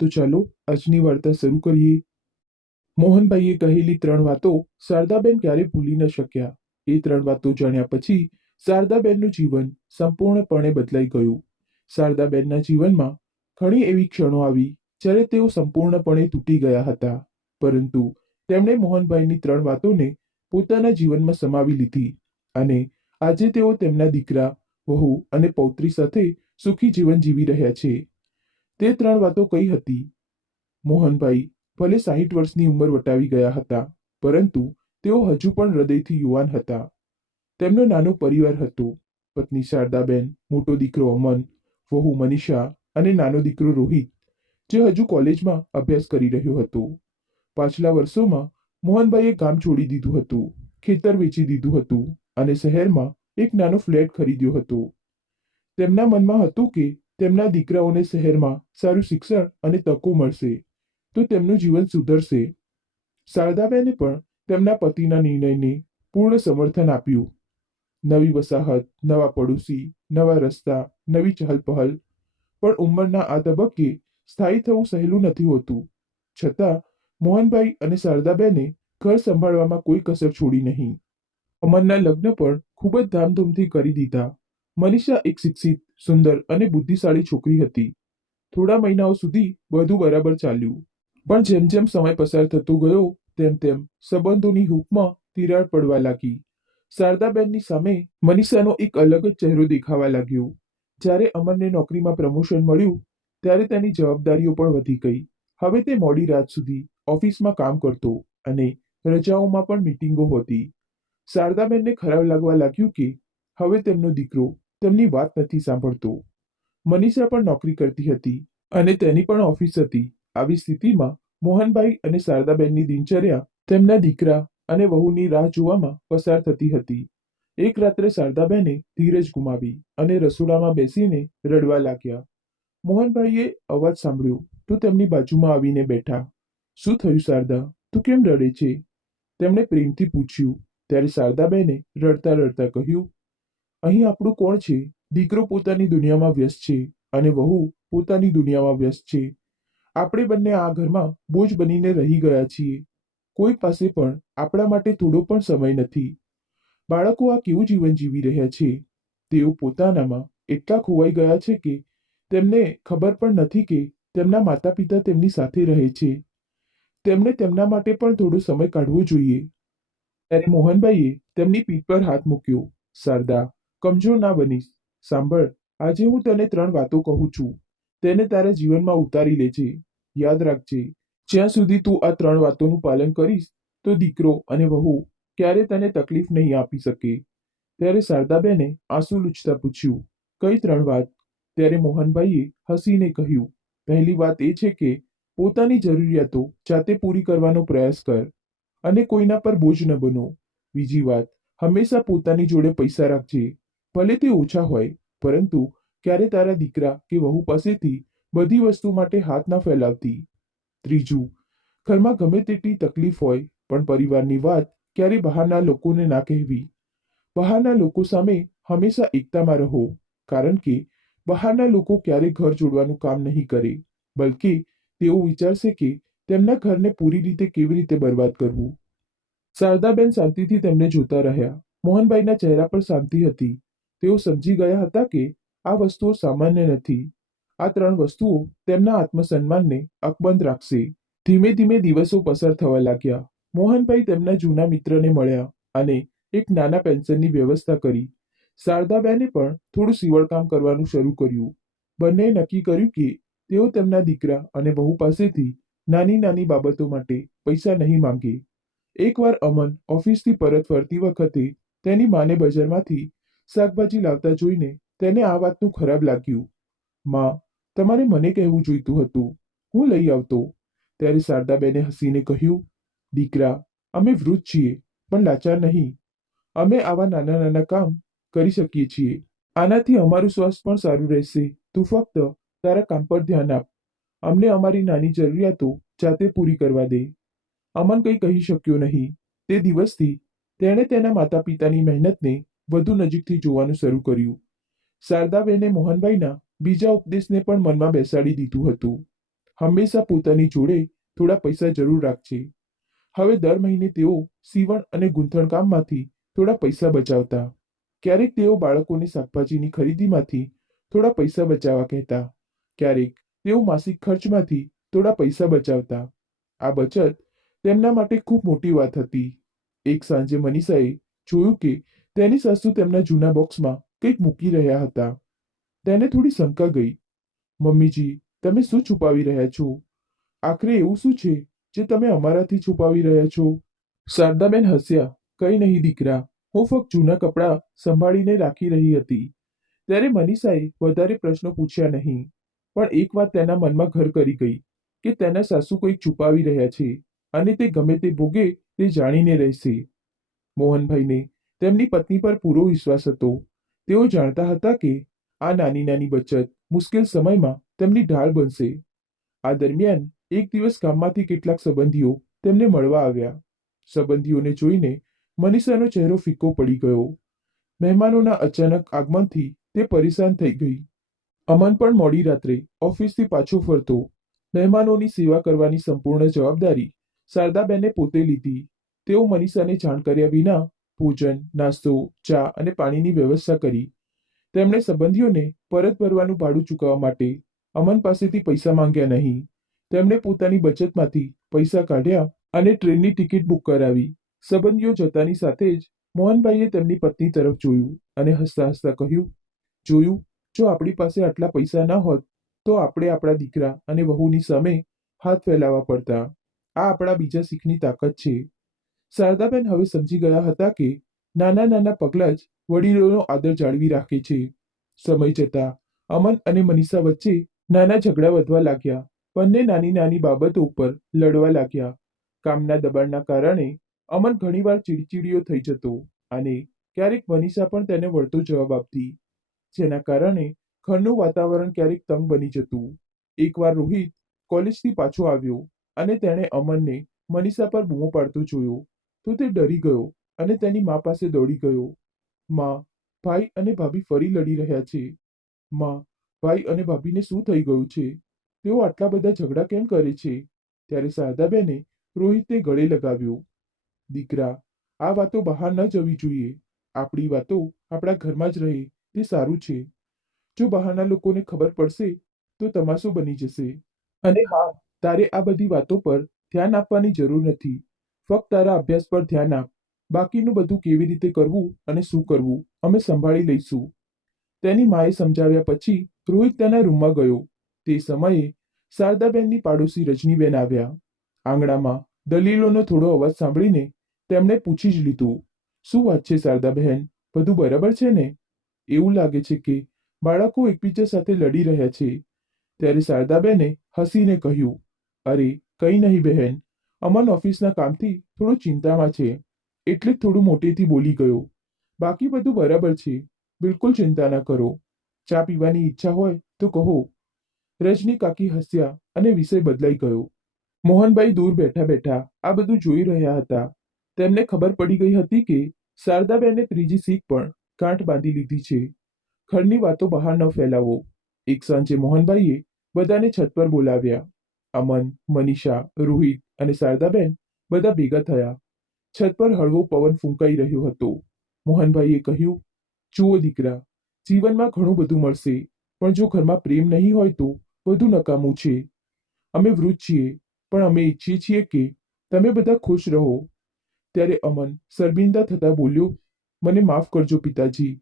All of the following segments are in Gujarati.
તો ચાલો આજની વાર્તા શરૂ કરીએ। મોહનભાઈએ કહેલી 3 વાતો શારદાબેન ક્યારે ભૂલી ન શક્યા। એ 3 વાતો જાણ્યા પછી શારદાબેનનું જીવન સંપૂર્ણપણે બદલાઈ ગયું। શારદાબેનના જીવનમાં ઘણી એવી ક્ષણો આવી જ્યારે તેઓ સંપૂર્ણપણે તૂટી ગયા હતા, પરંતુ તેમણે મોહનભાઈની 3 વાતોને પોતાના જીવનમાં સમાવી લીધી અને આજે તેઓ તેમના દીકરા, વહુ અને પૌત્રી સાથે સુખી જીવન જીવી રહ્યા છે। તે 3 વાતો કઈ હતી? મોહનભાઈ ભલે 60 વર્ષની ઉંમર વટાવી ગયા હતા, પરંતુ તેઓ હજુ પણ હૃદયથી યુવાન હતા। તેમનો નાનો પરિવાર હતો, પત્ની શારદાબેન, મોટો દીકરો અમન, વહુ મનીષા અને નાનો દીકરો રોહિત, જે હજુ કોલેજમાં અભ્યાસ કરી રહ્યો હતો। પાછલા વર્ષોમાં મોહનભાઈએ ગામ છોડી દીધું હતું, ખેતર વેચી દીધું હતું અને શહેરમાં એક નાનો ફ્લેટ ખરીદ્યો હતો। તેમના મનમાં હતું કે તેમના દીકરાઓને શહેરમાં સારું શિક્ષણ અને તકો મળશે તો તેમનું જીવન સુધરશે। શારદાબેને પણ તેમના પતિના નિર્ણયને પૂર્ણ સમર્થન આપ્યું। નવી વસાહત, નવા પડોશી, નવા રસ્તા, નવી ચહલપહલ, પણ ઉંમરના આ તબક્કે સ્થાયી થવું સહેલું નથી હોતું। છતાં મોહનભાઈ અને શારદાબેને ઘર સંભાળવામાં કોઈ કસર છોડી નહીં। અમનના લગ્ન પણ ખૂબ જ ધામધૂમથી કરી દીધા। મનીષા એક શિક્ષિત, સુંદર અને બુદ્ધિશાળી છોકરી હતી। થોડા મહિનાઓ સુધી બધું બરાબર ચાલ્યું, પણ જેમ જેમ સમય પસાર થતો ગયો તેમ તેમ સંબંધોની હૂંફમાં તિરાડ પડવા લાગી। શારદાબેનની સામે મનીષાનો એક અલગ જ ચહેરો દેખાવા લાગ્યો। જ્યારે અમરને નોકરીમાં પ્રમોશન મળ્યું ત્યારે તેની જવાબદારીઓ પણ વધી ગઈ। હવે તે મોડી રાત સુધી ઓફિસમાં કામ કરતો અને રજાઓમાં પણ મીટિંગો હોતી। શારદાબેનને ખરાબ લાગવા લાગ્યું કે હવે તેમનો દીકરો તેમની વાત નથી સાંભળતો। મનીષા પણ નોકરી કરતી હતી અને તેની પણ ઓફિસ હતી। આવી સ્થિતિમાં મોહનભાઈ અને શારદાબેનની દિનચર્યા તેમના દીકરા અને વહુની રાહ જોવામાં પસાર થતી હતી। એક રાત્રે શારદાબેને ધીરજ ગુમાવી અને રસોડામાં બેસીને રડવા લાગ્યા। મોહનભાઈએ અવાજ સાંભળ્યો તો તેમની બાજુમાં આવીને બેઠા। શું થયું શારદા, તું કેમ રડે છે? તેમણે પ્રેમથી પૂછ્યું। ત્યારે શારદાબેને રડતા રડતા કહ્યું, અહીં આપણું કોણ છે? દીકરો પોતાની દુનિયામાં વ્યસ્ત છે અને વહુ પોતાની દુનિયામાં વ્યસ્ત છે। આપણે બંને આ ઘરમાં બોજ બનીને રહી ગયા છીએ। કોઈ પાસે પણ આપણા માટે થોડો પણ સમય નથી। બાળકો આ કેવું જીવન જીવી રહ્યા છે? તેઓ પોતાનામાં એટલા ખોવાઈ ગયા છે કે તેમને ખબર પણ નથી કે તેમના માતા પિતા તેમની સાથે રહે છે। તેમને તેમના માટે પણ થોડો સમય કાઢવો જોઈએ। ત્યારે મોહનભાઈએ તેમની પીઠ પર હાથ મૂક્યો। શારદા, કમજોર ના બનીશ। સાંભળ, આજે હું તને 3 વાતો કહું છું, તેને તારા જીવનમાં ઉતારી લેજે। યાદ રાખજે, જ્યાં સુધી તું આ 3 વાતોનું પાલન કરીશ તો દીકરો અને વહુ ક્યારે તને તકલીફ નહીં આપી શકે। ત્યારે શારદાબેને આંસુ લૂછતા પૂછ્યું, કઈ 3 વાત? ત્યારે મોહનભાઈએ હસીને કહ્યું, પહેલી વાત એ છે કે પોતાની જરૂરિયાતો જાતે પૂરી કરવાનો પ્રયાસ કર અને કોઈના પર બોજ ન બનો। બીજી વાત, હંમેશા પોતાની જોડે પૈસા રાખજે, ભલે તે ઓછા હોય, પરંતુ ક્યારે તારા દીકરા કે વહુ પાસેથી બધી વસ્તુ માટે હાથ ના ફેલાવતી। ત્રીજું, ઘરમાં ગમે તેટલી તકલીફ હોય પણ પરિવારની વાત ક્યારે બહારના લોકોને ના કહેવી। બહારના લોકો સામે હંમેશા એકતામાં રહો, કારણ કે બહારના લોકો ક્યારે ઘર જોડવાનું કામ નહીં કરે, બલકે તેઓ વિચારશે કે તેમના ઘરને પૂરી રીતે કેવી રીતે બરબાદ કરવું। શારદાબેન શાંતિથી તેમને જોતા રહ્યા। મોહનભાઈના ચહેરા પર શાંતિ હતી। તેઓ સમજી ગયા હતા કે આ વસ્તુઓ સામાન્ય નથી। આ 3 વસ્તુઓ તેમના આત્મસન્માનને અકબંધ રાખશે। ધીમે ધીમે દિવસો પસાર થવા લાગ્યા। મોહનભાઈ તેમના જૂના મિત્રને મળ્યા અને એક નાના પેન્શનની વ્યવસ્થા કરી। શારદાબેને પણ થોડું સીવણકામ કરવાનું શરૂ કર્યું। બંનેએ નક્કી કર્યું કે તેઓ તેમના દીકરા અને વહુ પાસેથી નાની નાની બાબતો માટે પૈસા નહીં માંગે। એકવાર અમન ઓફિસથી પરત ફરતી વખતે તેની માને બજારમાંથી શાકભાજી લાવતા જોઈને તેને આ વાતનું ખરાબ લાગ્યું। માં, તમારે મને કહેવું જોઈતું હતું, હું લઈ આવતો। ત્યારે શારદાબેને હસીને કહ્યું, દીકરા, અમે વૃદ્ધ છીએ પણ લાચાર નહીં। અમે આવા નાના નાના કામ કરી શકીએ છીએ। આનાથી અમારું સ્વાસ્થ્ય પણ સારું રહેશે। તું ફક્ત તારા કામ પર ધ્યાન આપ। અમને અમારી નાની જરૂરિયાતો જાતે પૂરી કરવા દે। અમન કંઈ કહી શક્યો નહીં। તે દિવસથી તેણે તેના માતા પિતાની મહેનતને વધુ નજીકથી જોવાનું શરૂ કર્યું। શારદાબેને મોહનભાઈના બીજા ઉપદેશને પણ મનમાં બેસાડી દીધું હતું। હંમેશા પોતાની જોડે થોડા પૈસા જરૂર રાખજે. હવે દર મહિને તેઓ સીવણ અને ગૂંથણ કામમાંથી થોડા પૈસા બચાવતા. ક્યારેક તેઓ બાળકોને શાકભાજીની ખરીદીમાંથી થોડા પૈસા બચાવવા કહેતા. ક્યારેક તેઓ માસિક ખર્ચમાંથી થોડા પૈસા બચાવતા. આ બચત તેમના માટે ખૂબ મોટી વાત હતી. એક સાંજે મનીષાએ જોયું કે તેની સાસુ તેમના જૂના બોક્સમાં કંઈક મૂકી રહ્યા હતા. તેને થોડી શંકા ગઈ. મમ્મીજી, તમે શું છુપાવી રહ્યા છો? આખરે એવું શું છે જે તમે અમારાથી છુપાવી રહ્યા છો? શારદાબેન હસ્યા. કંઈ નહીં દીકરા, હું ફક્ત જૂના કપડાં સંભાળીને રાખી રહી હતી. ત્યારે મનીષાએ વધારે પ્રશ્નો પૂછ્યા નહીં. પણ એક વાત તેના મનમાં ઘર કરી ગઈ કે તેના સાસુ કંઈક છુપાવી રહ્યા છે અને તે ગમે તે ભોગે તે જાણીને રહેશે. મોહનભાઈને તેમની પત્ની પર પૂરો વિશ્વાસ હતો. તેઓ જાણતા હતા કે આ નાની નાની બચત મુશ્કેલ સમયમાં તેમની ઢાલ બનશે. આ દરમિયાન એક દિવસ ગામમાંથી કેટલાક સંબંધીઓ તેમને મળવા આવ્યા. સંબંધીઓને જોઈને મનીષાનો ચહેરો ફીકો પડી ગયો. મહેમાનોના અચાનક આગમનથી તે પરેશાન થઈ ગઈ. અમન પણ મોડી રાત્રે ઓફિસથી પાછો ફરતો. મહેમાનોની સેવા કરવાની સંપૂર્ણ જવાબદારી શારદાબેને પોતે લીધી. તેઓ મનીષાને જાણ કર્યા વિના ભોજન, નાસ્તો, ચા અને પાણીની વ્યવસ્થા કરી. તેમણે સંબંધીઓને પરત ભરવાનું ભાડું ચૂકવવા માટે અમન પાસેથી પૈસા માંગ્યા નહીં. તેમણે પોતાની બચતમાંથી પૈસા કાઢ્યા અને ટ્રેનની ટિકિટ બુક કરાવી. સંબંધીઓ જતાની સાથે જ મોહનભાઈએ તેમની પત્ની તરફ જોયું અને હસતા હસતા કહ્યું, જોયું, જો આપણી પાસે આટલા પૈસા ન હોત તો આપણે આપણા દીકરા અને વહુની સામે હાથ ફેલાવવા પડતા. આ આપણા બીજા શીખની તાકાત છે. શારદાબેન હવે સમજી ગયા હતા કે નાના નાના પગલાં જ વડીલોનો આદર જાળવી રાખે છે. સમય જતાં અમન અને મનીષા વચ્ચે નાના ઝઘડા વધવા લાગ્યા. બંને નાની નાની બાબતો ઉપર લડવા લાગ્યા. કામના દબાણના કારણે અમન ઘણીવાર ચીડચીડિયો થઈ જતો અને ક્યારેક મનીષા પણ તેને વળતો જવાબ આપતી, જેના કારણે ઘરનું વાતાવરણ ક્યારેક તંગ બની જતું. એકવાર રોહિત કોલેજથી પાછો આવ્યો અને તેણે અમનને મનીષા પર બૂમો પાડતો જોયો તો તે ડરી ગયો અને તેની મા પાસે દોડી ગયો. માં, ભાઈ અને ભાભી ફરી લડી રહ્યા છે. માં, ભાઈ અને ભાભીને શું થઈ ગયું છે? તેઓ આટલા બધા ઝઘડા કેમ કરે છે? ત્યારે શારદાબેને રોહિતને ગળે લગાવ્યો. દીકરા, આ વાતો બહાર ન જવી જોઈએ. આપણી વાતો આપણા ઘરમાં જ રહે તે સારું છે. જો બહારના લોકોને ખબર પડશે તો તમાશો બની જશે. અને હા, તારે આ બધી વાતો પર ધ્યાન આપવાની જરૂર નથી. ફક્ત તારા અભ્યાસ પર ધ્યાન આપ. બાકીનું બધું કેવી રીતે કરવું અને શું કરવું અમે સંભાળી લઈશું. તેની માએ સમજાવ્યા પછી રોહિત તેના રૂમમાં ગયો. તે સમયે શારદાબેનની પાડોશી રજનીબેન આવ્યા. આંગણામાં દલીલોનો થોડો અવાજ સાંભળીને તેમણે પૂછી જ લીધું, શું વાત છે શારદાબહેન? બધું બરાબર છે ને? એવું લાગે છે કે બાળકો એકબીજા સાથે લડી રહ્યા છે. ત્યારે શારદાબેને હસીને કહ્યું, અરે કંઈ નહીં બહેન, અમન ઓફિસના કામથી થોડો ચિંતામાં છે એટલે જ થોડું મોટેથી બોલી ગયો. બાકી બધું બરાબર છે. બિલકુલ ચિંતા ના કરો. ચા પીવાની ઈચ્છા હોય તો કહો. રજની કાકી હસ્યા અને વિષય બદલાઈ ગયો. મોહનભાઈ દૂર બેઠા બેઠા આ બધું જોઈ રહ્યા હતા. તેમને ખબર પડી ગઈ હતી કે શારદાબેને ત્રીજી શીખ પણ ગાંઠ બાંધી લીધી છે. ઘરની વાતો બહાર ન ફેલાવો. એક સાંજે મોહનભાઈએ બધાને છત પર બોલાવ્યા. અમન, મનીષા, રોહિત અને શારદાબેન બધા ભેગા થયા. છત પર હળવો પવન ફૂંકાઈ રહ્યો હતો. મોહનભાઈએ કહ્યું, જુઓ દીકરા, જીવનમાં ઘણું બધું મળશે, પણ જો ઘરમાં પ્રેમ નહીં હોય તો બધું નકામું છે. અમે વૃદ્ધ છીએ, પણ અમે ઈચ્છીએ છીએ કે તમે બધા ખુશ રહો. ત્યારે અમન શર્મિંદા થતા બોલ્યો, મને માફ કરજો પિતાજી,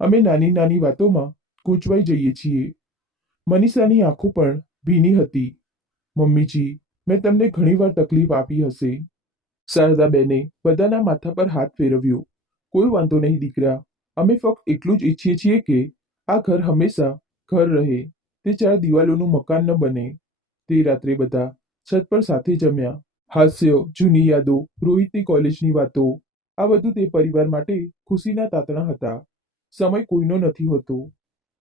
અમે નાની નાની વાતોમાં ગૂંચવાઈ જઈએ છીએ. મનીષાની આંખો પણ ભીની હતી. મમ્મીજી, મેં તમને ઘણીવાર તકલીફ આપી હશે. શારદાબેને બધાના માથા પર હાથ ફેરવ્યો. કોઈ વાંધો નહીં દીકરા, અમે ફક્ત એટલું જ ઈચ્છીએ છીએ કે આ ઘર હંમેશા ઘર રહે, તે ચાર દિવાલોનું મકાન ન બને. તે રાત્રે બધા છત પર સાથે જમ્યા. હાસ્ય, જૂની યાદો, રોહિતની કોલેજની વાતો, આ બધું તે પરિવાર માટે ખુશીના તાતણા હતા. સમય કોઈનો નથી હોતો.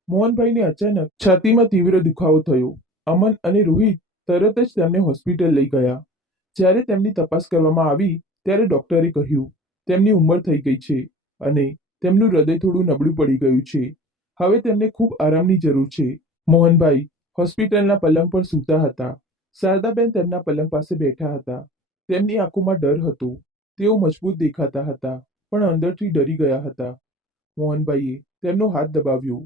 મોહનભાઈને અચાનક છાતીમાં તીવ્ર દુખાવો થયો. અમન અને રોહિત તરત જ તેમને હોસ્પિટલ લઈ ગયા. જ્યારે તેમની તપાસ કરવામાં આવી ત્યારે ડોક્ટરે કહ્યું, તેમની ઉંમર થઈ ગઈ છે અને તેમનું હૃદય થોડું નબળું પડી ગયું છે. હવે તેમને ખૂબ આરામની જરૂર છે. મોહનભાઈ હોસ્પિટલના પલંગ પર સૂતા હતા શારદાબેન તેમના પલંગ પાસે બેઠા હતા. તેમની આંખોમાં ડર હતો. તેઓ મજબૂત દેખાતા હતા, પણ અંદરથી ડરી ગયા હતા. મોહનભાઈએ તેમનો હાથ દબાવ્યો.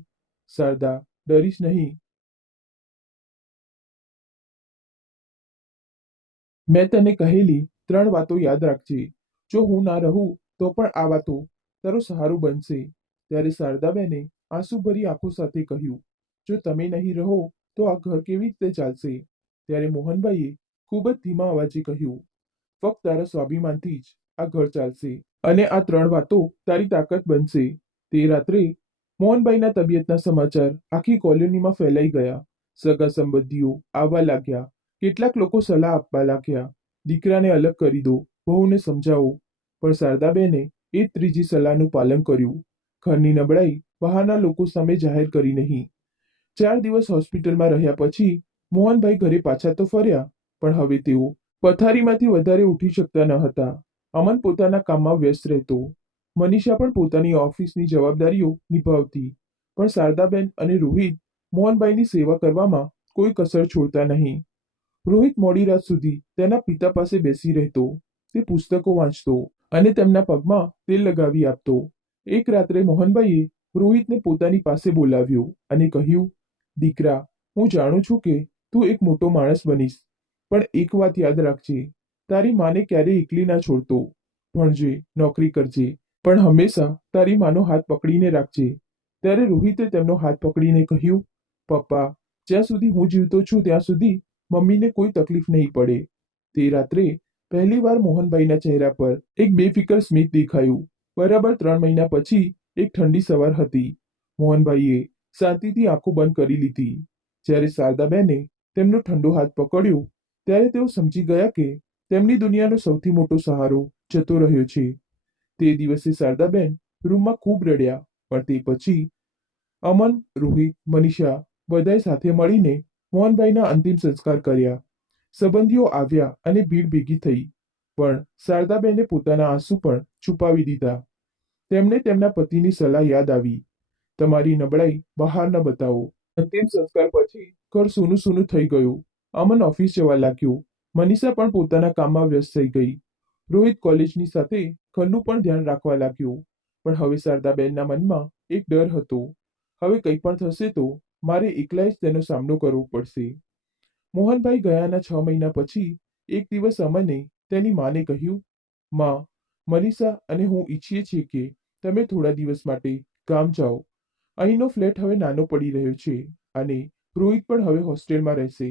શારદા, ડરીશ નહીં. મેં તને કહેલી 3 વાતો યાદ રાખજે. જો હું ના રહું તો પણ આ વાતો તારો સહારો બનશે. ત્યારે શારદાબેને આંસુભરી આંખો સાથે કહ્યું, જો તમે નહીં રહો તો આ ઘર કેવી રીતે ચાલશે? ત્યારે મોહનભાઈએ ખૂબ જ ધીમા અવાજે કહ્યું, ફક્ત તારા સ્વાભિમાનથી જ આ ઘર ચાલશે, અને આ 3 વાતો તારી તાકાત બનશે. તે રાત્રે મોહનભાઈના તબિયતના સમાચાર આખી કોલોનીમાં ફેલાઈ ગયા. સગા સંબંધીઓ આવવા લાગ્યા. કેટલાક લોકો સલાહ આપવા લાગ્યા, દીકરાને અલગ કરી દો, વહુને સમજાવો. પણ શારદાબેને એ ત્રીજી સલાહનું પાલન કર્યું. ઘરની નબળાઈ બહારના લોકો સામે જાહેર કરી નહીં. 4 દિવસ હોસ્પિટલમાં રહ્યા પછી મોહનભાઈ ઘરે પાછા તો ફર્યા, પણ હવે તેઓ પથારીમાંથી વધારે ઉઠી શકતા ન હતા. અમન પોતાના કામમાં વ્યસ્ત રહેતો. મનીષા પણ પોતાની ઓફિસની જવાબદારીઓ નિભાવતી. પણ શારદાબેન અને રોહિત મોહનભાઈની સેવા કરવામાં કોઈ કસર છોડતા નહીં. રોહિત મોડી રાત સુધી તેના પિતા પાસે બેસી રહેતો. તે પુસ્તકો વાંચતો અને તેમના પગમાં તેલ લગાવી આપતો. એક રાત્રે મોહનભાઈએ રોહિતને પોતાની પાસે બોલાવ્યો અને કહ્યું, દીકરા, હું જાણું છું કે તું એક મોટો માણસ બનીશ, પણ એક વાત યાદ રાખજે, તારી માને ક્યારેય એકલી ના છોડતો. ભણજે, નોકરી કરજે, પણ હંમેશા તારી માનો હાથ પકડીને રાખજે. ત્યારે રોહિતે તેમનો હાથ પકડીને કહ્યું, પપ્પા, જ્યાં સુધી હું જીવતો છું ત્યાં સુધી મમ્મીને કોઈ તકલીફ નહીં પડે. તે રાત્રે પહેલીવાર મોહનભાઈના ચહેરા પર એક બેફિકર સ્મિત દેખાયું. બરાબર 3 મહિના પછી એક ઠંડી સવાર હતી. મોહનભાઈએ શાંતિથી આંખો બંધ કરી લીધી. જ્યારે શારદાબેને તેમનો ઠંડો હાથ પકડ્યો, ત્યારે તેઓ સમજી ગયા કે તેમની દુનિયાનો સૌથી મોટો સહારો જતો રહ્યો છે. તે દિવસે શારદાબેન રૂમમાં ખૂબ રડ્યા, પણ તે પછી અમન, રોહિત, મનીષા બધાએ સાથે મળીને મોહનભાઈના અંતિમ સંસ્કાર કર્યા. સંબંધીઓ આવ્યા અને ભીડ ભેગી થઈ, પણ શારદાબેને પોતાના આંસુ પણ છુપાવી દીધા. તેમને તેમના પતિની સલાહ યાદ આવી, તમારી નબળાઈ બહાર ન બતાવો. અંતિમ સંસ્કાર પછી ઘર સૂનું સૂનું થઈ ગયું. અમન ઓફિસ જવા લાગ્યો. મનીષા પણ પોતાના કામમાં વ્યસ્ત થઈ ગઈ. રોહિત કોલેજની સાથે ઘરનું પણ ધ્યાન રાખવા લાગ્યો. પણ હવે શારદાબેનના મનમાં એક ડર હતો. હવે કંઈ પણ થશે તો મારે એકલાએ જ તેનો સામનો કરવો પડશે. મોહનભાઈ ગયાના 6 મહિના પછી એક દિવસ અમને તેની માને કહ્યું, માં, મનીષા અને હું ઈચ્છીએ છીએ કે તમે થોડા દિવસ માટે ગામ જાઓ. અહીંનો ફ્લેટ હવે નાનો પડી રહ્યો છે અને રોહિત પણ હવે હોસ્ટેલમાં રહેશે.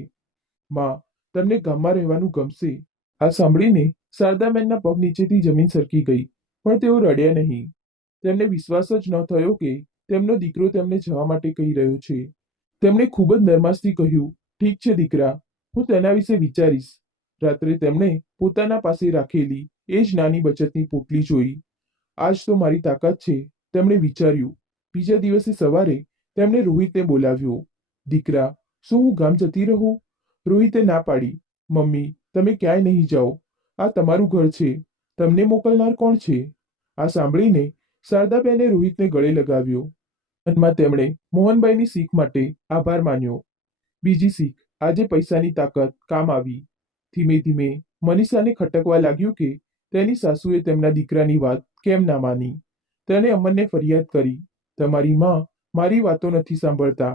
માં, તમને ગામમાં રહેવાનું ગમશે? આ સાંભળીને શારદાબેનના પગ નીચેથી જમીન સરકી ગઈ, પણ તેઓ રડ્યા નહીં. તેમને વિશ્વાસ જ ન થયો કે તેમનો દીકરો તેમને જવા માટે કહી રહ્યો છે. તેમણે ખૂબ જ નરમાશથી કહ્યું, ઠીક છે દીકરા, હું તેના વિશે વિચારીશ. રાત્રે તેમણે પોતાના પાસે રાખેલી એ જ નાની બચતની પોટલી જોઈ. આજ તો મારી તાકાત છે, તેમણે વિચાર્યું. બીજા દિવસે સવારે તેમણે રોહિતને બોલાવ્યો. દીકરા, શું હું ગામ જતી રહું? રોહિતે ના પાડી. મમ્મી, તમે ક્યાંય નહીં જાઓ. આ તમારું ઘર છે. તમને મોકલનાર કોણ છે? આ સાંભળીને શારદાબેને રોહિતને ગળે લગાવ્યો. મનમાં તેમણે મોહનભાઈની શીખ માટે આભાર માન્યો. બીજી શીખ, આજે પૈસાની તાકાત કામ આવી. ધીમે ધીમે મનીષાને ખટકવા લાગ્યું કે તેની સાસુએ તેમના દીકરાની વાત કેમ ના માની. તેણે અમનને ફરિયાદ કરી, તમારી માં મારી વાતો નથી સાંભળતા.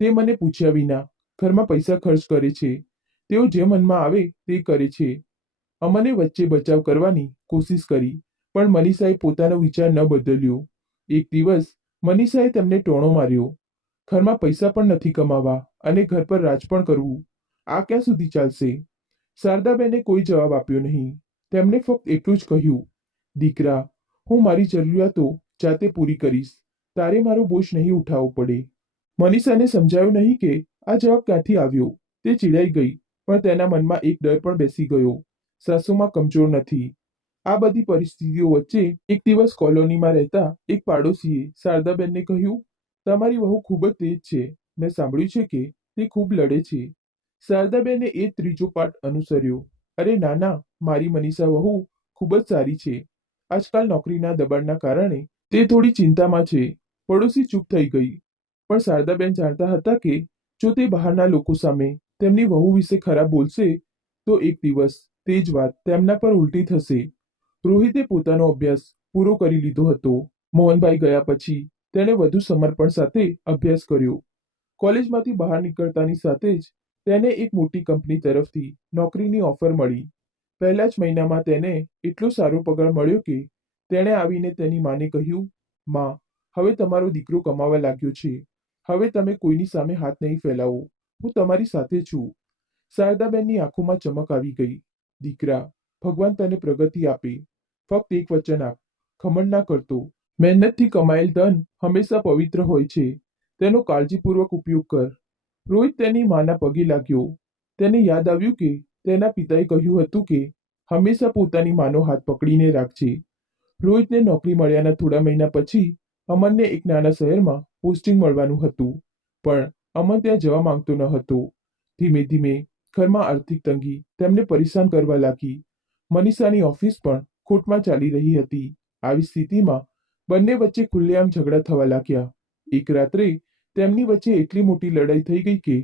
તે મને પૂછ્યા વિના ઘરમાં પૈસા ખર્ચ કરે છે. તેઓ જે મનમાં આવે તે કરે છે. અમને વચ્ચે બચાવ કરવાની કોશિશ કરી, પણ મનીષાએ પોતાનો વિચાર ન બદલ્યો. એક દિવસ મનીષાએ તેમને ટોણો માર્યો, ઘરમાં પૈસા પણ નથી કમાવા અને ઘર પર રાજ પણ કરવું. આ ક્યાં સુધી ચાલશે? શારદાબેને કોઈ જવાબ આપ્યો નહીં. તેમણે ફક્ત એટલું જ કહ્યું, દીકરા, હું મારી જરૂરિયાતો જાતે પૂરી કરીશ. તારે મારો બોજ નહીં ઉઠાવવો પડે. મનીષાને સમજાયું નહીં કે આ જવાબ ક્યાંથી આવ્યો. તે ચીડાઈ ગઈ, પણ તેના મનમાં એક ડર પણ બેસી ગયો, સાસુમાં કમજોર નથી. આ બધી પરિસ્થિતિઓ વચ્ચે એક દિવસ કોલોનીમાં રહેતા એક પાડોશીએ શારદાબેનને કહ્યું, તમારી વહુ ખૂબ જ તેજ છે. મેં સાંભળ્યું છે કે તે ખૂબ લડે છે. શારદાબેને એ ત્રીજો પાઠ અનુસર્યો. અરે નાના, મારી મનીષા વહુ ખૂબ જ સારી છે. આજકાલ નોકરીના દબાણના કારણે તે થોડી ચિંતામાં છે. પડોશી ચૂપ થઈ ગઈ. પણ શારદાબેન જાણતા હતા કે જો તે બહારના લોકો સામે તેમની વહુ વિશે ખરાબ બોલશે તો એક દિવસ તે જ વાત તેમના પર ઉલટી થશે. રોહિતે પોતાનો અભ્યાસ પૂરો કરી લીધો હતો. મોહનભાઈ ગયા પછી તેણે વધુ સમર્પણ સાથે અભ્યાસ કર્યો. કોલેજમાંથી બહાર નીકળતાની સાથે જ તેને એક મોટી કંપની તરફથી નોકરીની ઓફર મળી. પહેલા જ મહિનામાં તેને એટલો સારો પગાર મળ્યો કે તેણે આવીને તેની માને કહ્યું, માં, હવે તમારો દીકરો કમાવા લાગ્યો છે. હવે તમે કોઈની સામે હાથ નહીં ફેલાવો. હું તમારી સાથે છું. શારદાબેનની આંખોમાં ચમક આવી ગઈ. દીકરા, ભગવાન તને પ્રગતિ આપે. ફક્ત એક વચન આપ, ખમણ ના કરતો. મહેનતથી કમાયેલ ધન હંમેશા પવિત્ર હોય છે. તેનો કાળજીપૂર્વક ઉપયોગ કર. રોહિત તેની માના પગે લાગ્યો. તેને યાદ આવ્યું કે તેના પિતાએ કહ્યું હતું કે હંમેશા પોતાની માનો હાથ પકડીને રાખજે. રોહિતને નોકરી મળ્યાના થોડા મહિના પછી અમનને એક નાના શહેરમાં પોસ્ટિંગ મળવાનું હતું, પણ અમન ત્યાં જવા માંગતો ન હતો. ધીમે ધીમે ઘરમાં આર્થિક તંગી તેમને પરેશાન કરવા લાગી. મનીષાની ઓફિસ પણ ખોટમાં ચાલી રહી હતી. આવી સ્થિતિમાં બંને વચ્ચે ખુલ્લેઆમ ઝઘડા થવા લાગ્યા. એક રાત્રે તેમની વચ્ચે એટલી મોટી લડાઈ થઈ ગઈ કે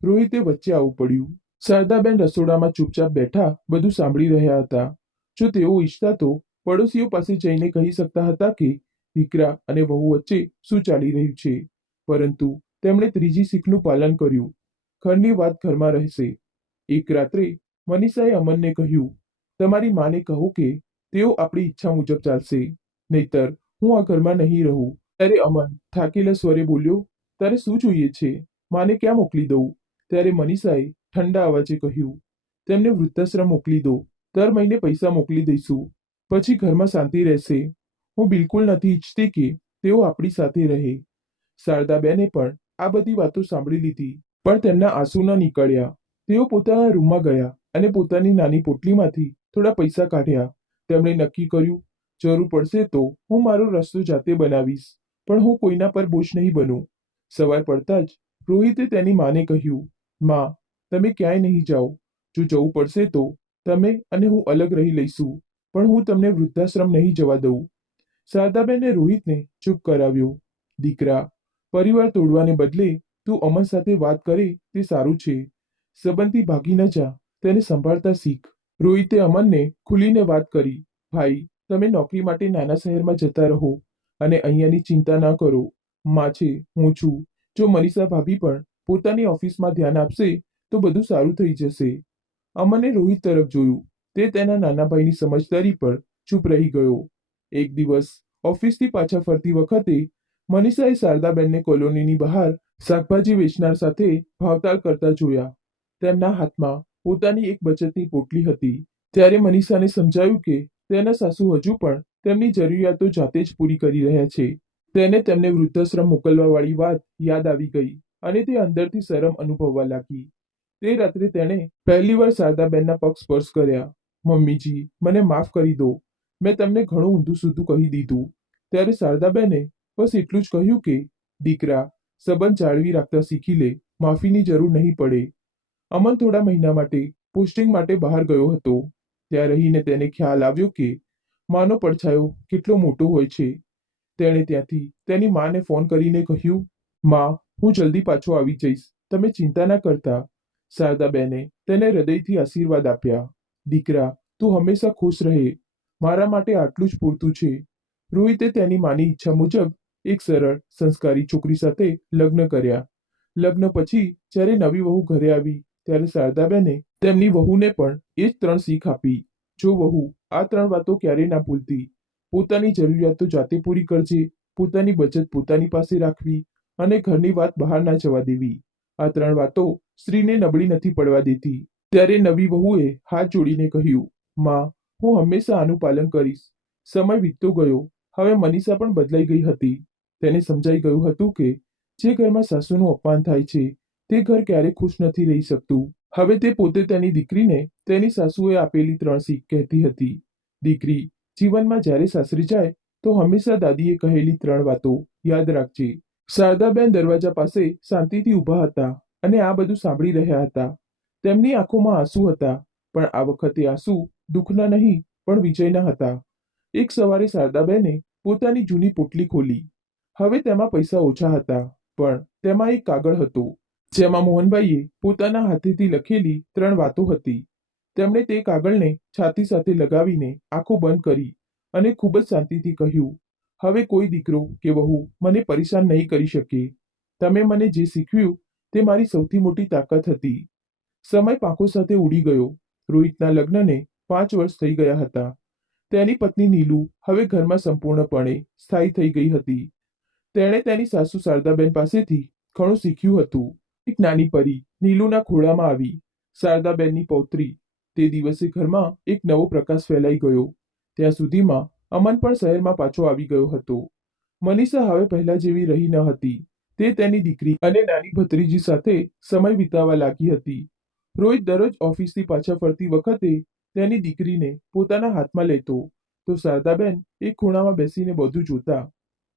રોહિતે વચ્ચે આવવું પડ્યું. શારદાબેન રસોડામાં ચૂપચાપ બેઠા બધું સાંભળી રહ્યા હતા. જો તેઓ ઈચ્છતા તો પડોશીઓ પાસે જઈને કહી શકતા હતા કે દીકરા અને વહુ વચ્ચે શું ચાલી રહ્યું છે, પરંતુ તેમણે ત્રીજી શીખનું પાલન કર્યું. ઘરની વાત ઘરમાં રહેશે. એક રાત્રે મનીષાએ અમનને કહ્યું, તમારી માને કહો કે તેઓ આપણી ઈચ્છા મુજબ ચાલશે, નહીતર હું આ ઘરમાં નહીં રહું. ત્યારે અમન થાકેલા સ્વરે બોલ્યો, તારે શું જોઈએ છે? માને ક્યાં મોકલી દઉં? ત્યારે મનીષાએ ઠંડા અવાજે કહ્યું, તેમને વૃદ્ધાશ્રમ મોકલી દો. દર મહિને પૈસા મોકલી દઈશું. પછી ઘરમાં શાંતિ રહેશે. હું બિલકુલ નથી ઈચ્છતી કે તેઓ આપણી સાથે રહે. શારદાબેને પણ આ બધી વાતો સાંભળી લીધી, પણ તેમના આંસુ ન નીકળ્યા. તેઓ પોતાના રૂમમાં ગયા અને પોતાની નાની પોટલીમાંથી થોડા પૈસા કાઢ્યા. તેમણે નક્કી કર્યું, જરૂર પડશે તો હું મારો રસ્તો જાતે બનાવીશ, પણ હું કોઈના પર બોજ નહીં બનું. સવાર પડતા જ રોહિતે તેની માને કહ્યું, માં, તમે ક્યાંય નહીં જાઓ. જો જવું પડશે તો તમે અને હું અલગ રહી લઈશું, પણ હું તમને વૃદ્ધાશ્રમ નહીં જવા દઉં. શારદાબેને રોહિતને ચૂપ કરાવ્યો. દીકરા, પરિવાર તોડવાને બદલે તું અમન સાથે વાત કરે તે સારું છે. સંબંધથી ભાગી ન જા, તેને સંભાળતા શીખ. રોહિતે અમનને ખુલીને વાત કરી. ભાઈ, તમે નોકરી માટે નાના શહેરમાં જતા રહો અને અહીંયાની ચિંતા ન કરો. માં છે, હું છું. જો મનીષા ભાભી પણ પોતાની ઓફિસમાં ધ્યાન આપશે તો બધું સારું થઈ જશે. અમને રોહિત તરફ જોયું. તે તેના નાના ભાઈની સમજદારી પર ચૂપ રહી ગયો. એક દિવસ ઓફિસથી પાછા ફરતી વખતે મનીષાએ શારદાબેનને કોલોનીની બહાર શાકભાજી વેચનાર સાથે ભાવતાલ કરતા જોયા. તેમના હાથમાં પોતાની એક બચતની પોટલી હતી. ત્યારે મનીષાને સમજાયું કે તેના સાસુ હજુ પણ તેમની જરૂરિયાતો જાતે જ પૂરી કરી રહ્યા છે. તેને તેમને વૃદ્ધાશ્રમ મોકલવાવાળી વાત યાદ આવી ગઈ અને તે અંદરથી શરમ અનુભવવા લાગી. તે રાત્રે તેણે પહેલીવાર શારદાબેનના પગ સ્પર્શ કર્યા. મમ્મીજી, મને માફ કરી દો. મેં તમને ઘણું ઊંધું સૂધું કહી દીધું. ત્યારે શારદાબેને બસ એટલું જ કહ્યું કે દીકરા, સંબંધ જાળવી રાખતા શીખી લે. માફીની જરૂર નહીં પડે. અમન થોડા મહિના માટે પોસ્ટિંગ માટે બહાર ગયો હતો. ત્યાં રહીને તેને ખ્યાલ આવ્યો કે માનો પડછાયો કેટલો મોટો હોય છે. તેણે ત્યાંથી તેની માને ફોન કરીને કહ્યું, માં, હું જલ્દી પાછો આવી જઈશ. તમે ચિંતા ના કરતા. શારદાબેને તેને હૃદયથી આશીર્વાદ આપ્યા. દીકરા, તું હંમેશા ખુશ રહે. મારા માટે આટલું જ પૂરતું છે. રોહિતે તેની માની ઈચ્છા મુજબ એક સરળ સંસ્કારી છોકરી સાથે લગ્ન કર્યા. લગ્ન પછી જ્યારે નવી વહુ ઘરે આવી ત્યારે શારદાબેને તેમની વહુને પણ એ જ 3 શીખ આપી. જો વહુ આ 3 વાતો ક્યારેય ના ભૂલતી. પોતાની જરૂરિયાતો જાતે પૂરી કરજે, પોતાની બચત પોતાની પાસે રાખવી અને ઘરની વાત બહાર ના જવા દેવી. આ 3 વાતો સ્ત્રીને નબળી નથી પડવા દેતી. ત્યારે નવી વહુએ હાથ જોડીને કહ્યું, માં, હું હંમેશા આનું પાલન કરીશ. સમય વીતતો ગયો. હવે મનીષા પણ બદલાઈ ગઈ હતી. તેને સમજાઈ ગયું હતું કે જે ઘરમાં સાસુનું અપમાન થાય છે તે ઘર ક્યારેય ખુશ નથી રહી શકતું. હવે તે પોતે તેની દીકરીને તેની સાસુએ આપેલી 3 શીખ કહેતી હતી. દીકરી, જીવનમાં જ્યારે સાસરી જાય તો હંમેશા દાદીએ કહેલી 3 વાતો યાદ રાખજે. શારદાબેન દરવાજા પાસે શાંતિથી ઊભા હતા અને આ બધું સાંભળી રહ્યા હતા. તેમની આંખોમાં આંસુ હતા, પણ આ વખતે આંસુ દુઃખના નહીં પણ વિજયના હતા. એક સવારે શારદાબેને પોતાની જૂની પોટલી ખોલી. હવે તેમાં પૈસા ઓછા હતા, પણ તેમાં એક કાગળ હતો. જેમાં મોહનભાઈએ પોતાના હાથેથી લખેલી 3 વાતો હતી. તેમણે તે કાગળને છાતી સાથે લગાવીને આંખો બંધ કરી અને ખૂબ જ શાંતિથી કહ્યું, હવે કોઈ દીકરો કે વહુ મને પરેશાન નહીં કરી શકે. તમે મને જે શીખવ્યું તે મારી સૌથી મોટી તાકાત હતી. સમય પાંખો સાથે ઉડી ગયો. રોહિતના લગ્નને 5 વર્ષ થઈ ગયા હતા. તેની પત્ની નીલુ હવે ઘરમાં સંપૂર્ણપણે સ્થાયી થઈ ગઈ હતી. તેણે તેની સાસુ શારદાબેન પાસેથી ઘણું શીખ્યું હતું. એક નાની પરી નીલુના ખોળામાં આવી. શારદાબેનની પૌત્રી. તે દિવસે ઘરમાં એક નવો પ્રકાશ ફેલાઈ ગયો. ત્યાં સુધીમાં અમન પણ શહેરમાં પાછો આવી ગયો હતો. મનીષા હવે પહેલા જેવી રહી ન હતી. તે તેની દીકરી અને નાની ભત્રીજી સાથે સમય વિતાવવા લાગી હતી. રોહિત દરરોજ ઓફિસથી પાછા ફરતી વખતે તેની દીકરીને પોતાના હાથમાં લેતો તો શારદાબેન એક ખૂણામાં બેસીને બધું જોતા.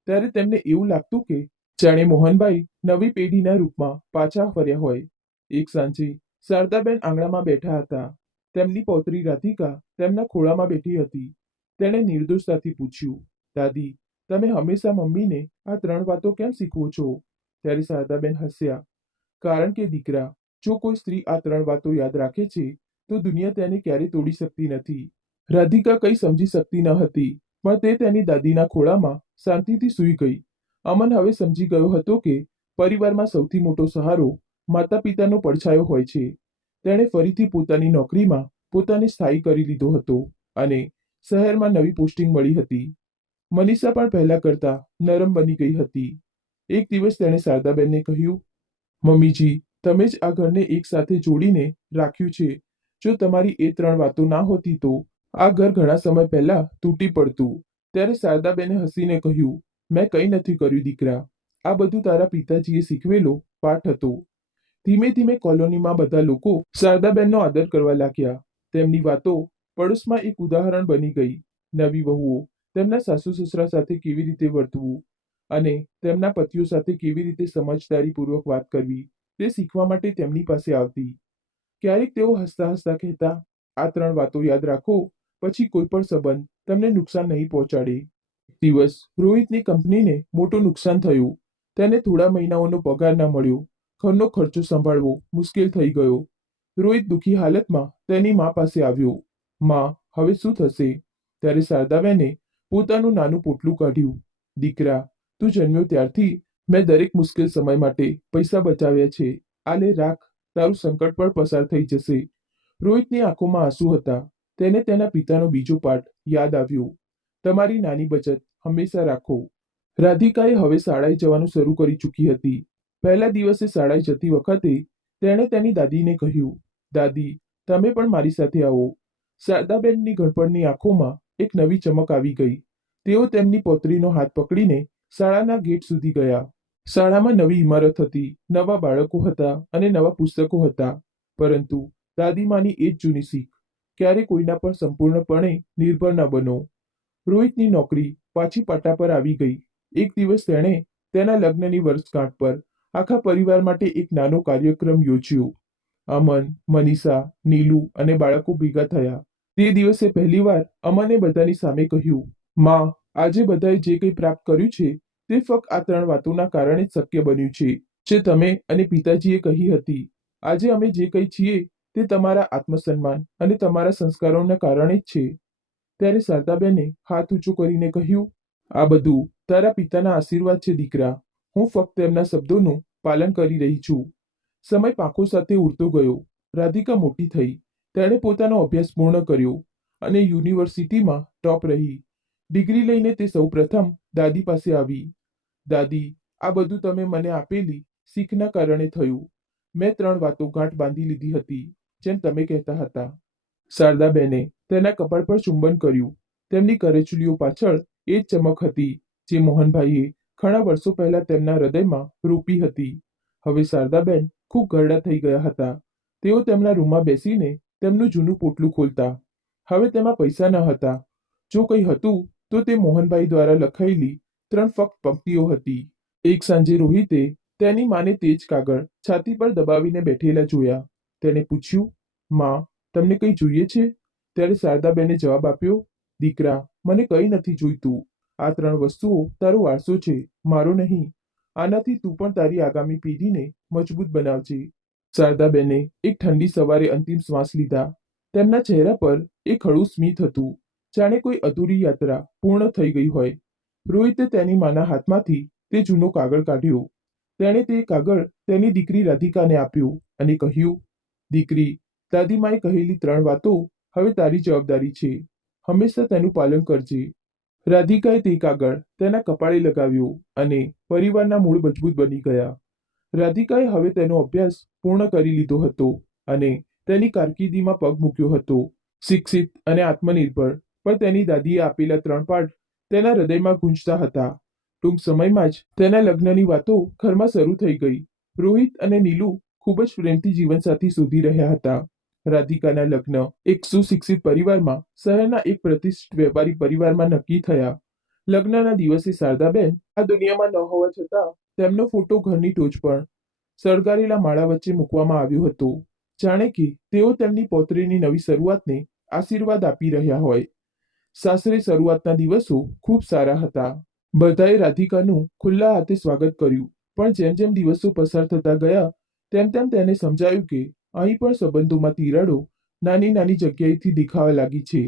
ત્યારે તેમને એવું લાગતું કે જાણે મોહનભાઈ નવી પેઢીના રૂપમાં પાછા ફર્યા હોય. એક સાંજે શારદાબેન આંગણામાં બેઠા હતા. તેમની પૌત્રી રાધિકા તેમના ખોળામાં બેઠી હતી. તેણે નિર્દોષતાથી પૂછ્યું, દાદી, તમે હંમેશા મમ્મીને આ 3 વાતો કેમ શીખવો છો? ત્યારે શારદાબેન હસ્યા. કારણ કે દીકરા, જો કોઈ સ્ત્રી આ 3 વાતો યાદ રાખે છે તો દુનિયા તેને ક્યારેય તોડી શકતી નથી. રાધિકા કંઈ સમજી શકતી ન હતી, પણ તે તેની દાદીના ખોળામાં શાંતિથી સૂઈ ગઈ. અમન હવે સમજી ગયો હતો કે પરિવારમાં સૌથી મોટો સહારો માતા પિતાનો પડછાયો હોય છે. તેણે ફરીથી પોતાની નોકરીમાં પોતાને સ્થાયી કરી લીધો હતો અને શહેરમાં નવી પોસ્ટિંગ મળી હતી. મનીષા પણ પહેલા કરતા નરમ બની ગઈ હતી. એક દિવસ તેણે શારદાબેનને કહ્યું, મમ્મીજી, તમે જ આ ઘરને એક સાથે જોડીને રાખ્યું છે. જો તમારી એ 3 વાતો ના હોતી તો આ ઘર ઘણા સમય પહેલા તૂટી પડતું. ત્યારે શારદાબેને હસીને કહ્યું, મેં કંઈ નથી કર્યું દીકરા. આ બધું તારા પિતાજીએ શીખવેલો પાઠ હતો. ધીમે ધીમે કોલોનીમાં બધા લોકો શારદાબેનનો આદર કરવા લાગ્યા. તેમની વાતો પડોશમાં એક ઉદાહરણ બની ગઈ. નવી વહુઓ તેમના સાસુ સસરા સાથે કેવી રીતે વર્તવું અને તેમના પતિઓ સાથે કેવી રીતે સમજદારીપૂર્વક વાત કરવી તે શીખવા માટે તેમની પાસે આવતી. ક્યારેક તેઓ હસતા હસતા કહેતા, આ 3 વાતો યાદ રાખો, પછી કોઈ પણ સંબંધ તમને નુકસાન નહીં પહોંચાડે. એક દિવસ રોહિતની કંપનીને મોટું નુકસાન થયું. તેને થોડા મહિનાઓનો પગાર ન મળ્યો. ઘરનો ખર્ચો સંભાળવો મુશ્કેલ થઈ ગયો. રોહિત દુઃખી હાલતમાં તેની મા પાસે આવ્યો. માં, હવે શું થશે? ત્યારે શારદાબેને પોતાનું નાનું પોટલું કાઢ્યું. દીકરા, તું જન્મ્યો ત્યારથી મેં દરેક મુશ્કેલ સમય માટે પૈસા બચાવ્યા છે. આ લે રાખ, તારું સંકટ પણ પસાર થઈ જશે. રોહિતની આંખોમાં આંસુ હતા. તેને તેના પિતાનો બીજો પાઠ યાદ આવ્યો. તમારી નાની બચત હંમેશા રાખો. રાધિકાએ હવે શાળાએ જવાનું શરૂ કરી ચૂકી હતી. પહેલા દિવસે શાળાએ જતી વખતે તેણે તેની દાદીને કહ્યું, દાદી, તમે પણ મારી સાથે આવો. શારદાબેનની ગણપણની આંખોમાં એક નવી ચમક આવી ગઈ. તેઓ તેમની પૌત્રીનો હાથ પકડીને શાળાના ગેટ સુધી ગયા. શાળામાં નવી ઇમારત હતી, નવા બાળકો હતા અને નવા પુસ્તકો હતા. પરંતુ દાદીમાની એ જ જૂની શીખ, ક્યારે કોઈના પર સંપૂર્ણપણે નિર્ભર ન બનો. રોહિતની નોકરી પાછી પાટા પર આવી ગઈ. એક દિવસ તેણે તેના લગ્નની વર્ષગાંઠ પર આખા પરિવાર માટે એક નાનો કાર્યક્રમ યોજ્યો. અમન, મનીષા, નીલુ અને બાળકો ભેગા થયા. તે દિવસે પહેલીવાર અમને બધાની સામે કહ્યું, માં, આજે બધાએ જે કંઈ પ્રાપ્ત કર્યું છે તે ફક્ત આ 3 વાતોના કારણે જ શક્ય બન્યું છે, જે તમે અને પિતાજીએ કહી હતી. આજે અમે જે કંઈ છીએ તે તમારા આત્મસન્માન અને તમારા સંસ્કારોના કારણે જ છે. ત્યારે શારદાબેને હાથ ઊંચો કરીને કહ્યું, આ બધું તારા પિતાના આશીર્વાદ છે દીકરા. હું ફક્ત તેમના શબ્દોનું પાલન કરી રહી છું. સમય પાંખો સાથે ઉડતો ગયો. રાધિકા મોટી થઈ. તેણે પોતાનો અભ્યાસ પૂર્ણ કર્યો અને યુનિવર્સિટીમાં ટોપ રહી. ડિગ્રી લઈને તે સૌપ્રથમ દાદી પાસે આવી. દાદી, આ બધું તમે મને આપેલી શીખના કારણે થયું. મેં 3 વાતો ગાંઠ બાંધી લીધી હતી, જેમ તમે કહેતા હતા. શારદાબેને તેના કપાળ પર ચુંબન કર્યું. તેમની કરચલીઓ પાછળ એ જ ચમક હતી જે મોહનભાઈએ ઘણા વર્ષો પહેલા તેમના હૃદયમાં રોપી હતી. હવે શારદાબેન ખૂબ ઘરડા થઈ ગયા હતા. તેઓ તેમના રૂમમાં બેસીને તેમનું જૂનું પોટલું ખોલતા. હવે તેમાં પૈસા ન હતા. જો કંઈ હતું તો તે મોહનભાઈ દ્વારા લખાયેલી 3 ફક્ત પંક્તિઓ હતી. એક સાંજે રોહિતે તેની માને તે જ કાગળ છાતી પર દબાવીને બેઠેલા જોયા. તેણે પૂછ્યું, માં, તમને કંઈ જોઈએ છે? ત્યારે શારદાબેને જવાબ આપ્યો, દીકરા, મને કંઈ નથી જોઈતું. આ 3 વસ્તુઓ તારો વારસો છે, મારો નહીં. આનાથી તું પણ તારી આગામી પેઢીને મજબૂત બનાવજે. શારદાબેને એક ઠંડી સવારે અંતિમ શ્વાસ લીધા. તેમના ચહેરા પર એક હળવું સ્મિત હતું, જાણે કોઈ અધૂરી યાત્રા પૂર્ણ થઈ ગઈ હોય. રોહિતે તેની માના હાથમાંથી તે જૂનો કાગળ કાઢ્યો. તેણે તે કાગળ તેની દીકરી રાધિકાને આપ્યું અને કહ્યું, દીકરી, દાદીમાએ કહેલી 3 વાતો હવે તારી જવાબદારી છે. હંમેશા તેનું પાલન કરજે. રાધિકાએ તે કાગળ તેના કપાળે લગાવ્યો અને પરિવારના મૂળ મજબૂત બની ગયા. રાધિકાએ હવે તેનો અભ્યાસ પૂર્ણ કરી લીધો હતો અને તેની કારકિર્દીમાં પગ મૂક્યો હતો. શિક્ષિત અને આત્મનિર્ભર, પણ તેની દાદીએ આપેલા 3 પાઠ તેના હૃદયમાં ગૂંજતા હતા. ટૂંક સમયમાં જ તેના લગ્નની વાતો ઘરમાં શરૂ થઈ ગઈ. રોહિત અને નીલુ ખૂબ જ પ્રેમથી જીવનસાથી શોધી રહ્યા હતા. રાધિકાના લગ્ન એક સુશિક્ષિત પરિવારમાં, શહેરના એક પ્રતિષ્ઠિત વેપારી પરિવારમાં નક્કી થયા. લગ્નના દિવસે શારદાબેન આ દુનિયામાં ન હોવા છતાં તેમનો ફોટો ઘરની ટોચ પર સળગારેલા માળા વચ્ચે મૂકવામાં આવ્યો હતો, જાણે કે તેઓ તેમની પૌત્રીની નવી શરૂઆતને આશીર્વાદ આપી રહ્યા હોય. સાસરે શરૂઆતના દિવસો ખૂબ સારા હતા. બધાએ રાધિકાનું ખુલ્લા હાથે સ્વાગત કર્યું, પણ જેમ જેમ દિવસો પસાર થતા ગયા તેમ તેમ તેને સમજાયું કે અહીં પણ સંબંધોમાં તિરાડો નાની નાની જગ્યાએથી દેખાવા લાગી છે.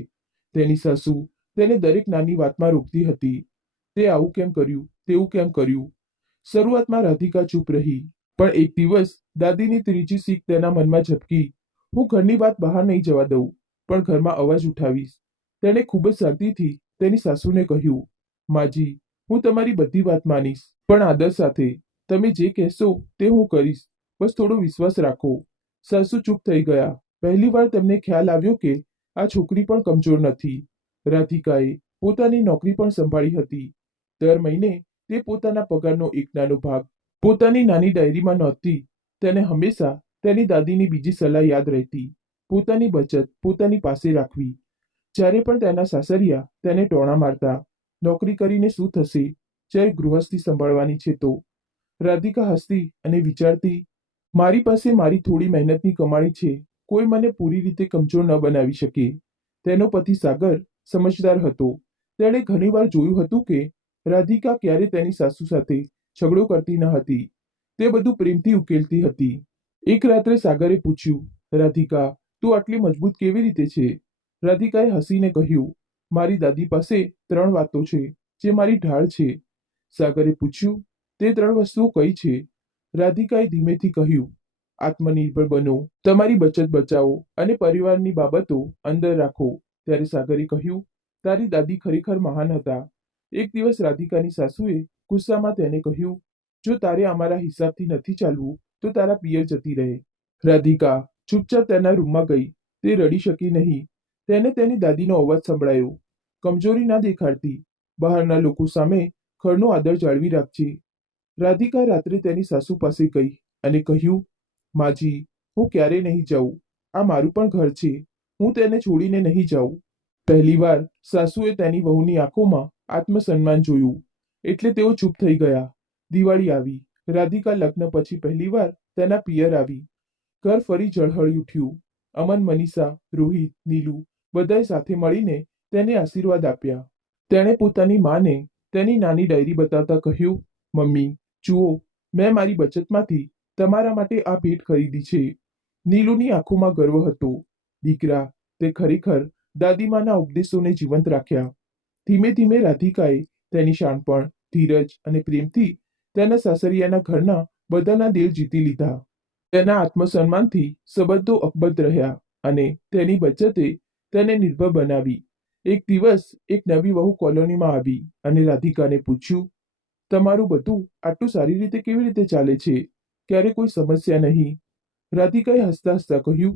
તેની સાસુ તેને દરેક નાની વાતમાં રોકતી હતી. તે આવું કેમ કર્યું, તેવું કેમ કર્યું. શરૂઆતમાં રાધિકા ચૂપ રહી, પણ એક દિવસ દાદીની ત્રીજી શીખ તેના મનમાં ઝબકી. હું ઘરની વાત બહાર નહીં જવા દઉં, પણ ઘરમાં અવાજ ઉઠાવીશ. તેણે ખૂબ જ શાંતિથી તેની સાસુને કહ્યું, માજી, હું તમારી બધી વાત માનીશ, પણ આદર સાથે. તમે જે કહેશો તે હું કરીશ, બસ થોડો વિશ્વાસ રાખો. સાસુ ચૂપ થઈ ગયા. પહેલીવાર તેમને ખ્યાલ આવ્યો કે આ છોકરી પણ કમજોર નથી. રાધિકાએ પોતાની નોકરી પણ સંભાળી હતી. દર મહિને તે પોતાના પગારનો એક નાનો ભાગ પોતાની નાની ડાયરીમાં નોંધતી. તેને હંમેશા તેની દાદીની બીજી સલાહ યાદ રહેતી, પોતાની બચત પોતાની પાસે રાખવી. જ્યારે પણ તેના સાસરિયા તેને ટોણા મારતા, નોકરી કરીને શું થશે જ્યારે ગૃહસ્થી સંભાળવાની છે તો. રાધિકા હસતી અને વિચારતી, મારી પાસે મારી થોડી મહેનતની કમાણી છે, કોઈ મને પૂરી રીતે કમજોર ન બનાવી શકે. તેનો પતિ સાગર સમજદાર હતો. તેણે ઘણીવાર જોયું હતું કે રાધિકા ક્યારે તેની સાસુ સાથે ઝઘડો કરતી ન હતી. તે બધું પ્રેમથી ઉકેલતી હતી. એક રાત્રે સાગરે પૂછ્યું, રાધિકા, તું આટલી મજબૂત કેવી રીતે છે? રાધિકાએ હસીને કહ્યું, મારી દાદી પાસે 3 વાતો છે જે મારી ઢાળ છે. સાગરે પૂછ્યું, તે 3 વસ્તુઓ કઈ છે? રાધિકાએ ધીમેથી કહ્યું, આત્મનિર્ભર બનો, તમારી બચત બચાવો અને પરિવારની બાબતો અંદર રાખો. ત્યારે સાગરે કહ્યું, તારી દાદી ખરેખર મહાન હતા. એક દિવસ રાધિકાની સાસુએ ગુસ્સામાં તેને કહ્યું, જો તારે અમારા હિસાબથી નથી ચાલવું તો તારા પિયર જતી રહે. રાધિકા ચૂપચાપ તેના રૂમમાં ગઈ. તે રડી શકી નહીં. તેને તેની દાદીનો અવાજ સંભળાયો, કમજોરી ના દેખાડતી, બહારના લોકો સામે ઘરનો આદર જાળવી રાખજે. રાધિકા રાત્રે તેની સાસુ પાસે ગઈ અને કહ્યું, માજી, હું ક્યારેય નહીં જાઉં. આ મારું પણ ઘર છે. હું તેને છોડીને નહીં જાઉં. પહેલીવાર સાસુએ તેની વહુની આંખોમાં આત્મસન્માન જોયું, એટલે તેઓ ચૂપ થઈ ગયા. દિવાળી આવી. રાધિકા લગ્ન પછી પહેલીવાર તેના પિયર આવી. ઘર ફરી ઝળહળી ઉઠ્યું. અમન, મનીષા, રોહિત, નીલુ બધાએ સાથે મળીને તેને આશીર્વાદ આપ્યા. તેણે પોતાની માને તેની નાની ડાયરી બતાવતા કહ્યું, મમ્મી, જુઓ, મેં મારી બચતમાંથી તમારા માટે આ ભેટ ખરીદી છે. નીલુની આંખોમાં ગર્વ હતો. દીકરા, તે ખરેખર દાદીમાના ઉપદેશોને જીવંત રાખ્યા. ધીમે ધીમે રાધિકાએ તેની શાણપણ, ધીરજ અને પ્રેમથી તેના સાસરિયાના ઘરના બધાના દિલ જીતી લીધા. તેના આત્મસન્માનથી સંબંધો અકબંધ રહ્યા અને તેની બચતે તેને નિર્ભર બનાવી. એક દિવસ એક નવી વહુ કોલોનીમાં આવી અને રાધિકાને પૂછ્યું, તમારું બધું આટલું સારી રીતે કેવી રીતે ચાલે છે? ક્યારે કોઈ સમસ્યા નહીં? રાધિકાએ હસતા હસતા કહ્યું,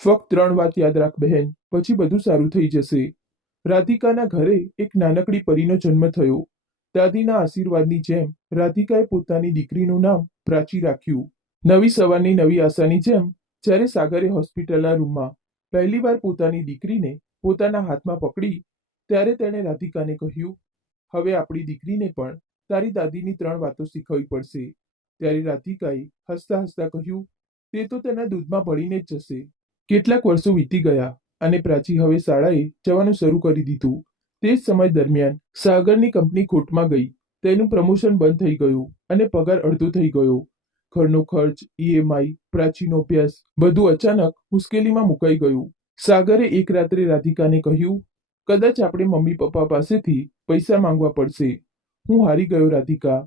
ફક્ત 3 વાત યાદ રાખ બહેન, પછી બધું સારું થઈ જશે. રાધિકાના ઘરે એક નાનકડી પરીનો જન્મ થયો. દાદીના આશીર્વાદની જેમ રાધિકાએ પોતાની દીકરીનું નામ પ્રાચી રાખ્યું. નવી સવારની નવી આશાની જેમ જ્યારે સાગરે હોસ્પિટલના રૂમમાં પહેલીવાર પોતાની દીકરીને પોતાના હાથમાં પકડી, ત્યારે તેણે રાધિકાને કહ્યું, હવે આપણી દીકરીને પણ તારી દાદીની 3 વાતો શીખવવી પડશે. ત્યારે રાધિકાએ હસતા હસતા કહ્યું, તે તો તેના દૂધમાં ભળીને જ જશે. કેટલાક વર્ષો વીતી ગયા અને પ્રાચી હવે શાળાએ જવાનું શરૂ કરી દીધું. તે જ સમય દરમિયાન સાગરની કંપની ખોટમાં ગઈ. તેનું પ્રમોશન બંધ થઈ ગયું અને પગાર અડધો થઈ ગયો. ઘરનો ખર્ચ, ઈએમઆઈ, પ્રાચીનો અભ્યાસ, બધું અચાનક મુશ્કેલીમાં મુકાઈ ગયું. સાગરે એક રાત્રે રાધિકાને કહ્યું, કદાચ આપણે મમ્મી પપ્પા પાસેથી પૈસા માંગવા પડશે. હું હારી ગયો રાધિકા.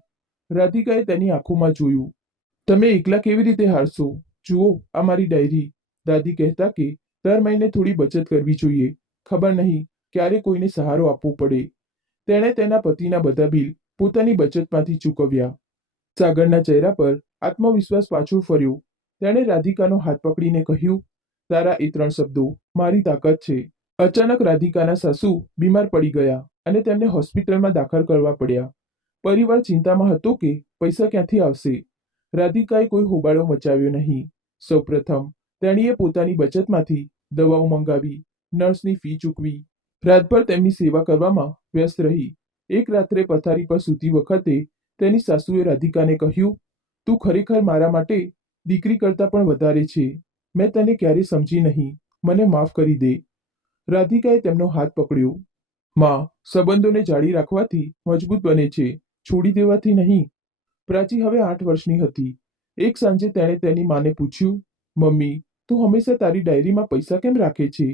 રાધિકાએ તેની આંખોમાં જોયું. તમે એકલા કેવી રીતે હારશો? જુઓ આ મારી ડાયરી. દાદી કહેતા કે દર મહિને થોડી બચત કરવી જોઈએ. ખબર નહીં ક્યારે કોઈને સહારો આપવો પડે. તેણે તેના પતિના બધા બિલ પોતાની બચતમાંથી ચૂકવ્યા. સાગરના ચહેરા પર આત્મવિશ્વાસ પાછો ફર્યો. તેણે રાધિકાનો હાથ પકડીને કહ્યું, તારા એ 3 શબ્દો મારી તાકાત છે. અચાનક રાધિકાના સાસુ બીમાર પડી ગયા અને તેમને હોસ્પિટલમાં દાખલ કરવા પડ્યા. પરિવાર ચિંતામાં હતો કે પૈસા ક્યાંથી આવશે. રાધિકાએ કોઈ હોબાળો મચાવ્યો નહીં. સૌપ્રથમ તેણીએ પોતાની બચતમાંથી દવાઓ મંગાવી, નર્સની ફી ચૂકવી, રાતભર તેમની સેવા કરવામાં વ્યસ્ત રહી. એક રાત્રે પથારી પર સૂતી વખતે તેની સાસુએ રાધિકાને કહ્યું, તું ખરેખર મારા માટે દીકરી કરતાં પણ વધારે છે. મેં તને ક્યારેય સમજી નહીં. મને માફ કરી દે. રાધિકાએ તેમનો હાથ પકડ્યો. માં, સંબંધોને જાળી રાખવાથી મજબૂત બને છે, છોડી દેવાથી નહીં. પ્રાચી હવે 8 વર્ષની હતી. એક સાંજે તેણે તેની માને પૂછ્યું, મમ્મી, તું હંમેશા તારી ડાયરીમાં પૈસા કેમ રાખે છે?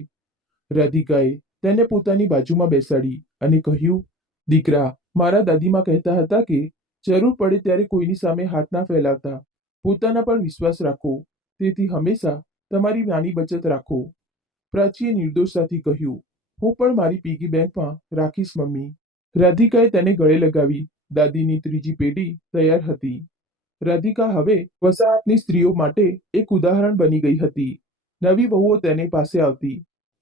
રાધિકાએ તેને પોતાની બાજુમાં બેસાડી અને કહ્યું, દીકરા, મારા દાદીમાં કહેતા હતા કે જરૂર પડે ત્યારે કોઈની સામે હાથ ના ફેલાવતા. પોતાના પર વિશ્વાસ રાખો. તેથી હંમેશા તમારી નાની બચત રાખો. પ્રાચીએ નિર્દોષતાથી કહ્યું, હું પણ મારી પીગી બેંકમાં રાખીશ મમ્મી. રાધિકાએ તેને ગળે લગાવી. દાદીની ત્રીજી પેઢી તૈયાર હતી. રાધિકા હવે વસાહતની સ્ત્રીઓ માટે એક ઉદાહરણ બની ગઈ હતી. નવી વહુઓ તેની પાસે આવતી.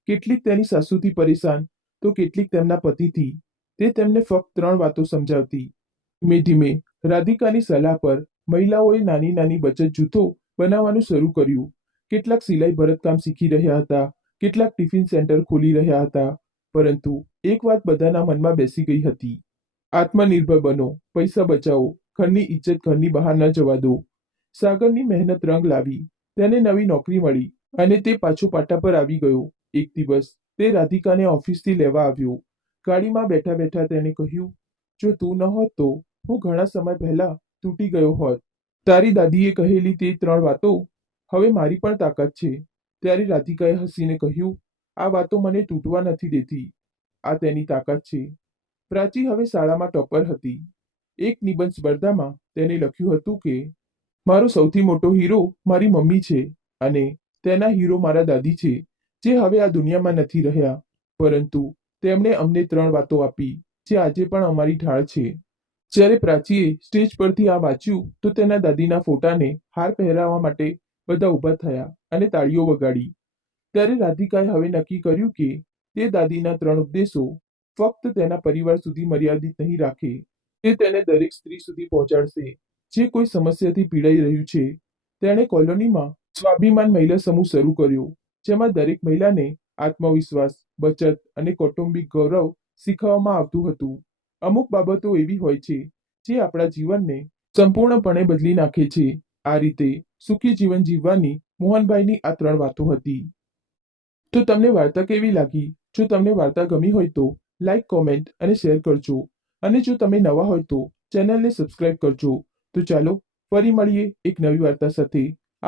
કેટલીક તેની સાસુથી પરેશાન તો કેટલીક તેમના પતિથી. તે તેમને ફક્ત 3 વાતો સમજાવતી. ધીમે ધીમે રાધિકાની સલાહ પર મહિલાઓએ નાની નાની બચત જૂથો બનાવવાનું શરૂ કર્યું. કેટલાક સિલાઈ ભરતકામ શીખી રહ્યા હતા, કેટલાક ટિફિન સેન્ટર ખોલી રહ્યા હતા. પરંતુ એક વાત બધાના મનમાં બેસી ગઈ હતી, આત્મનિર્ભર બનો, પૈસા બચાવો, ઘરની ઇજ્જત ઘરની બહાર ન જવા દો. સાગરની મહેનત રંગ લાવી. તેને નવી નોકરી મળી અને તે પાછો પાટા પર આવી ગયો. એક દિવસ તે રાધિકાને ઓફિસથી લેવા આવ્યો. ગાડીમાં બેઠા બેઠા તેને કહ્યું, જો તું ન હોત તો હું ઘણા સમય પહેલા તૂટી ગયો હોત. તારી દાદીએ કહેલી તે 3 વાતો હવે મારી પણ તાકાત છે. ત્યારે રાધિકાએ હસીને કહ્યું, આ વાતો મને તૂટવા નથી દેતી. આ તેની તાકાત છે. પ્રાચી હવે શાળામાં ટોપર હતી. એક નિબંધ સ્પર્ધામાં તેને લખ્યું હતું કે મારો સૌથી મોટો હીરો મારી મમ્મી છે અને તેના હીરો મારા દાદી છે, જે હવે આ દુનિયામાં નથી રહ્યા. પરંતુ તેમણે અમને 3 વાતો આપી, જે આજે પણ અમારી ઢાળ છે. જ્યારે પ્રાચીએ સ્ટેજ પરથી આ વાંચ્યું તો તેના દાદીના ફોટાને હાર પહેરાવવા માટે બધા ઊભા થયા અને તાળીઓ વગાડી. ત્યારે રાધિકાએ હવે નક્કી કર્યું કે તે દાદીના 3 ઉપદેશો ફક્ત તેના પરિવાર સુધી મર્યાદિત નહીં રાખે. તે તેને દરેક સ્ત્રી સુધી પહોંચાડશે જે કોઈ સમસ્યાથી પીડાઈ રહ્યું છે. તેણે કોલોનીમાં સ્વાભિમાન મહિલા સમૂહ શરૂ કર્યો, જેમાં દરેક મહિલાને આત્મવિશ્વાસ, બચત અને કૌટુંબિક ગૌરવ શીખવવામાં આવતું હતું. અમુક બાબતો એવી હોય છે જે આપણા જીવનને સંપૂર્ણપણે બદલી નાખે છે. આ રીતે સુખી જીવન જીવવાની મોહનભાઈની આ 3 વાતો હતી. તો તમને વાર્તા કેવી લાગી? જો તમને વાર્તા ગમી હોય તો લાઈક, કોમેન્ટ અને શેર કરજો. અને જો તમે નવા હોય તો ચેનલને સબસ્ક્રાઇબ કરજો. તો ચાલો ફરી મળીએ એક નવી વાર્તા સાથે.